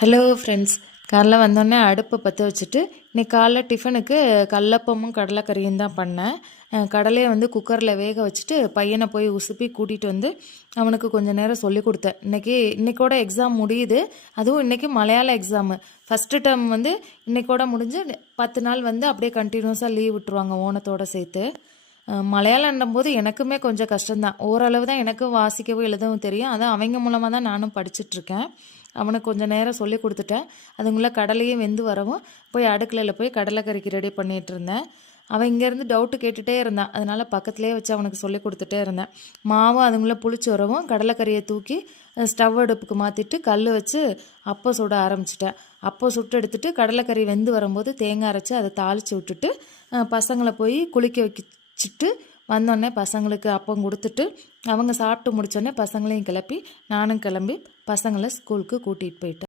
Hello friends, காலைல வந்தோடனே அடுப்பை பற்ற வச்சுட்டு இன்றைக்கி காலைல டிஃபனுக்கு கல்லப்பமும் கடலைக்கறியும் தான் பண்ணேன். கடலையை குக்கரில் வேக வச்சுட்டு பையனை போய் உசுப்பி கூட்டிகிட்டு வந்து அவனுக்கு கொஞ்சம் நேரம் சொல்லி கொடுத்தேன். இன்றைக்கோட எக்ஸாம் முடியுது. அதுவும் இன்றைக்கி மலையாள எக்ஸாமு. ஃபஸ்ட்டு டேர்ம் இன்றைக்கோட முடிஞ்சு 10 நாள் அப்படியே கண்டினியூஸாக லீவ் விட்டுருவாங்க ஓணத்தோடு சேர்த்து. மலையாளம்ன்னும் போது எனக்குமே கொஞ்சம் கஷ்டம்தான். ஓரளவு தான் எனக்கும் வாசிக்கவும் எழுதவும் தெரியும். அதான் அவங்க மூலமாக தான் நானும் படிச்சுட்ருக்கேன். அவனுக்கு கொஞ்சம் நேரம் சொல்லி கொடுத்துட்டேன். அதுக்குள்ளே கடலையும் வெந்து வரவும் போய் அடுக்கலையில் போய் கடலைக்கறிக்கு ரெடி பண்ணிகிட்டு இருந்தேன். அவன் இங்கேருந்து டவுட்டு கேட்டுகிட்டே இருந்தான். அதனால் பக்கத்துலேயே வச்சு அவனுக்கு சொல்லி கொடுத்துட்டே இருந்தேன். மாவும் அதுக்குள்ளே புளிச்சு வரவும் கடலைக்கறியை தூக்கி ஸ்டவ் அடுப்புக்கு மாற்றிட்டு கல் வச்சு அப்போ சுட ஆரம்பிச்சிட்டேன். அப்போ சுட்டு எடுத்துகிட்டு கடலைக்கறி வெந்து வரும்போது தேங்காய் அரைச்சி அதை தாளித்து விட்டுட்டு பசங்களை போய் குளிக்க வச்சுட்டு வந்தோடனே பசங்களுக்கு அப்பம் கொடுத்துட்டு அவங்க சாப்பிட்டு முடித்தோடனே பசங்களையும் கிளப்பி நானும் கிளம்பி பசங்களை ஸ்கூலுக்கு கூட்டிகிட்டு போயிட்டேன்.